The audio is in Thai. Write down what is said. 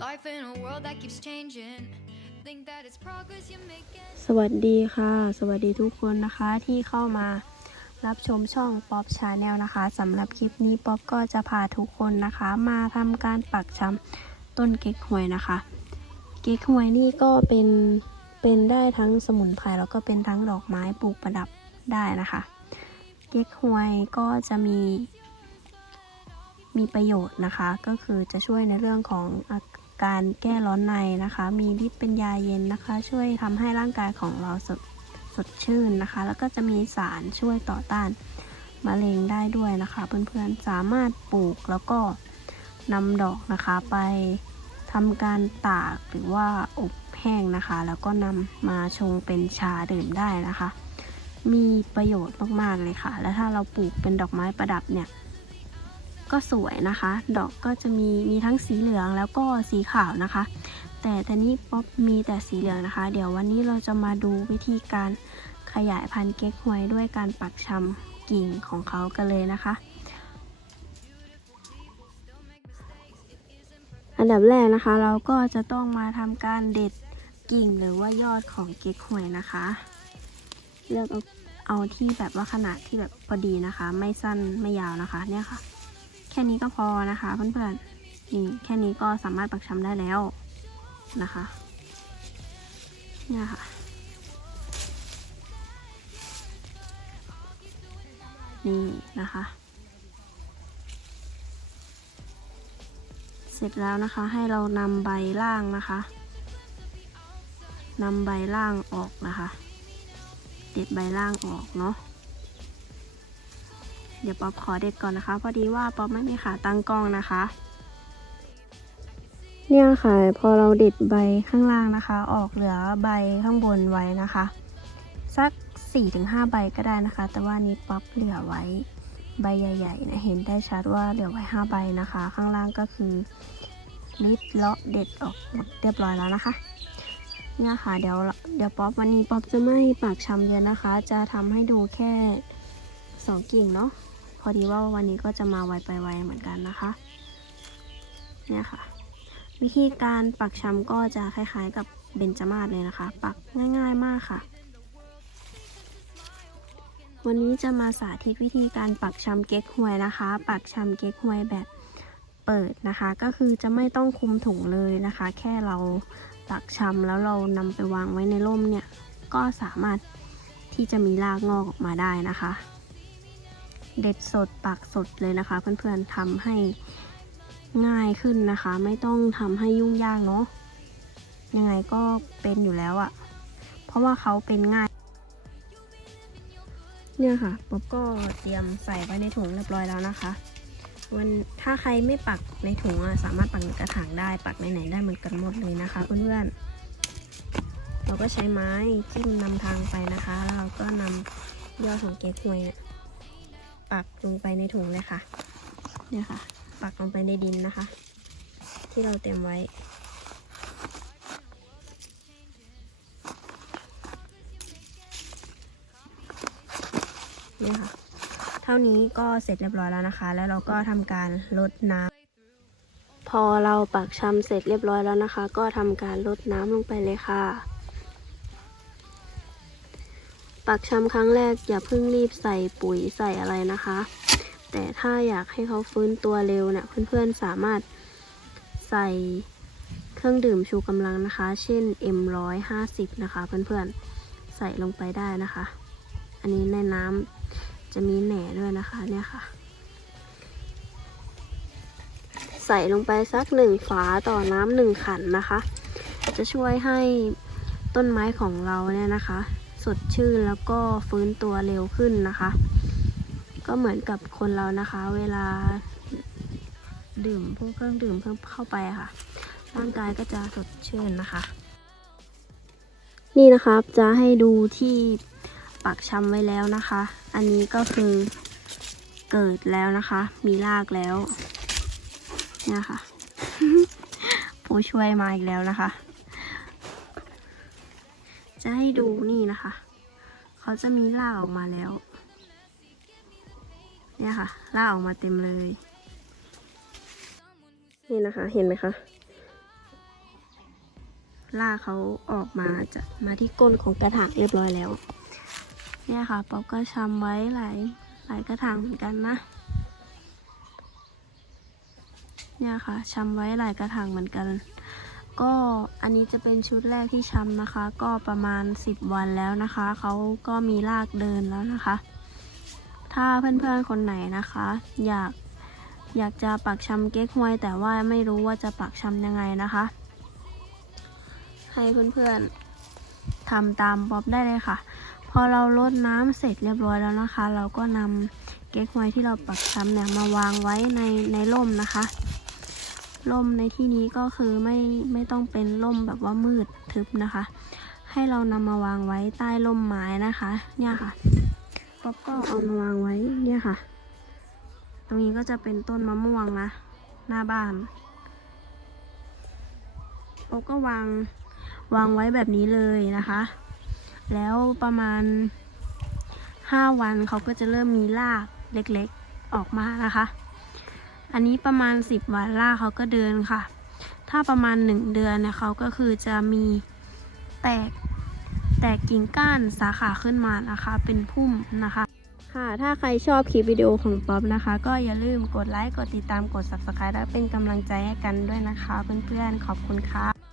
Life in a world that keeps changing. Think that it's progress you're making. สวัสดีค่ะ สวัสดีทุกคนนะคะที่เข้ามารับชมช่องป๊อปชาแนลนะคะสำหรับคลิปนี้ป๊อปก็จะพาทุกคนนะคะ มาทำการปักชำต้นเก๊กฮวยนะคะ เก๊กฮวยนี่ก็เป็นเป็นได้ทั้งสมุนไพรแล้วก็เป็นทั้งดอกไม้ปลูกประดับได้นะคะ เก๊กฮวยก็จะมีมีประโยชน์นะคะ ก็คือจะช่วยในเรื่องของ การแก้ร้อนในนะคะ มีฤทธิ์เป็นยาเย็นนะคะ ช่วยทำให้ร่างกายของเราสดสดชื่นนะคะ แล้วก็จะมีสารช่วยต่อต้านมะเร็งได้ด้วยนะคะ เพื่อนๆสามารถปลูกแล้วก็นำดอกนะคะไปทำการตากหรือว่าอบแห้งนะคะ แล้วก็นำมาชงเป็นชาดื่มได้นะคะ มีประโยชน์มากๆเลยค่ะ แล้วถ้าเราปลูกเป็นดอกไม้ประดับเนี่ย ก็สวยนะคะ ดอกก็จะมีมีทั้งสีเหลืองแล้วก็สีขาวนะคะ แต่ทีนี้ป๊อปมีแต่สีเหลืองนะคะ เดี๋ยววันนี้เราจะมาดูวิธีการขยายพันธุ์เก๊กฮวยด้วยการปักชำกิ่งของเขากันเลยนะคะ อันดับแรกนะคะ เราก็จะต้องมาทำการเด็ดกิ่งหรือว่ายอดของเก๊กฮวยนะคะ เลือกเอาเอาที่แบบว่าขนาดที่แบบพอดีนะคะ ไม่สั้นไม่ยาวนะคะเนี่ยค่ะ แค่นี้ก็พอนะคะเพื่อนๆนี่แค่นี้ก็สามารถปักชำได้แล้วนะคะเนี่ยค่ะนี่นะคะ เสร็จแล้วนะคะให้เรานำใบล่างนะคะนำใบล่างออกนะคะ เด็ดใบล่างออกเนาะ เดี๋ยวป๊อปขอเด็ดก่อนนะคะ พอดีว่าป๊อปไม่มีขาตั้งกล้องนะคะ เนี่ยค่ะ พอเราเด็ดใบข้างล่างนะคะ ออกเหลือใบข้างบนไว้นะคะ สัก 4-5 ใบก็ได้นะคะ แต่ว่านี้ป๊อปเหลือไว้ใบใหญ่ๆนะเห็นได้ชัดว่าเหลือไว้ 5 ใบนะคะ ข้างล่างก็คือลิดเลาะเด็ดออกหมดเรียบร้อยแล้วนะคะเนี่ยค่ะเดี๋ยวเดี๋ยวป๊อปวันนี้ป๊อปจะไม่ปากชำเยอะนะคะ จะทำให้ดูแค่สองกิ่งเนาะ อดีว่าวันนี้ก็จะมาไวไปไวเหมือนกันนะคะ เนี่ยค่ะ วิธีการปักชำก็จะคล้ายๆกับเบญจมาศเลยนะคะ ปักง่ายๆมากค่ะ วันนี้จะมาสาธิตวิธีการปักชำเก๊กฮวยนะคะ ปักชำเก๊กฮวยแบบเปิดนะคะ ก็คือจะไม่ต้องคุมถุงเลยนะคะ แค่เราปักชำแล้วเรานำไปวางไว้ในร่มเนี่ย ก็สามารถที่จะมีรากงอกออกมาได้นะคะ เด็ดสดปักสดเลยนะคะ เพื่อนๆทำให้ง่ายขึ้นนะคะ ไม่ต้องทำให้ยุ่งยากเนาะยังไงก็เป็นอยู่แล้วอะเพราะว่าเขาเป็นง่าย เนี่ยค่ะป๊อบก็เตรียมใส่ไว้ในถุงเรียบร้อยแล้วนะคะวันถ้าใครไม่ปักในถุงอะสามารถปักในกระถางได้ปักในไหนได้เหมือนกันหมดเลยนะคะเพื่อนๆเราก็ใช้ไม้จิ้มนำทางไปนะคะ แล้วเราก็นำยอดของเก๊กฮวยเนี่ย ปักลงไปในถุงเลยค่ะ เนี่ยค่ะ ปักลงไปในดินนะคะ ที่เราเตรียมไว้ เนี่ยค่ะ เท่านี้ก็เสร็จเรียบร้อยแล้วนะคะ แล้วเราก็ทำการลดน้ำพอเราปักชำเสร็จเรียบร้อยแล้วนะคะ ก็ทำการลดน้ำลงไปเลยค่ะ ปักชำครั้งแรกอย่าเพิ่งรีบใส่ปุ๋ยใส่อะไรนะคะ แต่ถ้าอยากให้เขาฟื้นตัวเร็วเนี่ยเพื่อนๆสามารถใส่เครื่องดื่มชูกำลังนะคะ เช่น M150 นะคะเพื่อนๆใส่ลงไปได้นะคะ อันนี้ในน้ำจะมีแหน่ด้วยนะคะเนี่ยค่ะ ใส่ลงไปสักหนึ่งฝาต่อน้ำหนึ่งขันนะคะ จะช่วยให้ต้นไม้ของเราเนี่ยนะคะ สดชื่นแล้วก็ฟื้นตัวเร็วขึ้นนะคะ ก็เหมือนกับคนเรานะคะ เวลาดื่มพวกเครื่องดื่มเพิ่มเข้าไปะค่ะ ร่างกายก็จะสดชื่นนะคะ นี่นะครับจะให้ดูที่ปักชำไว้แล้วนะคะ อันนี้ก็คือเกิดแล้วนะคะ มีรากแล้วเนี่ยค่ะผู้ช่วยมาอีกแล้วนะคะ จะให้ดูนี่นะคะ เขาจะมีราออกมาแล้ว เนี่ยค่ะราออกมาเต็มเลย นี่นะคะ เห็นไหมคะล่าเขาออกมาจะมาที่ก้นของกระถางเรียบร้อยแล้ว เนี่ยค่ะป๊อปก็ชำไว้หลายหลายกระถางเหมือนกันนะ เนี่ยค่ะชำไว้หลายกระถางเหมือนกัน ก็อันนี้จะเป็นชุดแรกที่ช้ำนะคะ ก็ประมาณ 10 วันแล้วนะคะ เขาก็มีรากเดินแล้วนะคะ ถ้าเพื่อนๆคนไหนนะคะ อยากอยากจะปักชำเก๊กฮวย แต่ว่าไม่รู้ว่าจะปักชำยังไงนะคะ ให้เพื่อนๆทำตามป๊อบได้เลยค่ะ พอเราลดน้ำเสร็จเรียบร้อยแล้วนะคะ เราก็นำเก๊กฮวยที่เราปักชำเนี่ยมาวางไว้ในในร่มนะคะ ร่มในที่นี้ก็คือไม่ไม่ต้องเป็นร่มแบบว่ามืดทึบนะคะ ให้เรานำมาวางไว้ใต้ร่มไม้นะคะ เนี่ยค่ะป๊อบก็เอามาวางไว้เนี่ยค่ะ ตรงนี้ก็จะเป็นต้นมะม่วงนะ หน้าบ้านป๊อบก็วางวางไว้แบบนี้เลยนะคะ แล้วประมาณ 5 วันเขาก็จะเริ่มมีรากเล็กๆออกมานะคะ อันนี้ประมาณ 10 วันล่าเขาก็เดินค่ะ ถ้าประมาณ 1 เดือนเนี่ยเขาก็คือจะมีแตกแตกกิ่งก้านสาขาขึ้นมานะคะ เป็นพุ่มนะคะค่ะ ถ้าใครชอบคลิปวิดีโอของป๊อปนะคะ ก็อย่าลืมกดไลค์ กดติดตาม กด subscribe และเป็นกำลังใจให้กันด้วยนะคะ เพื่อนๆ ขอบคุณค่ะ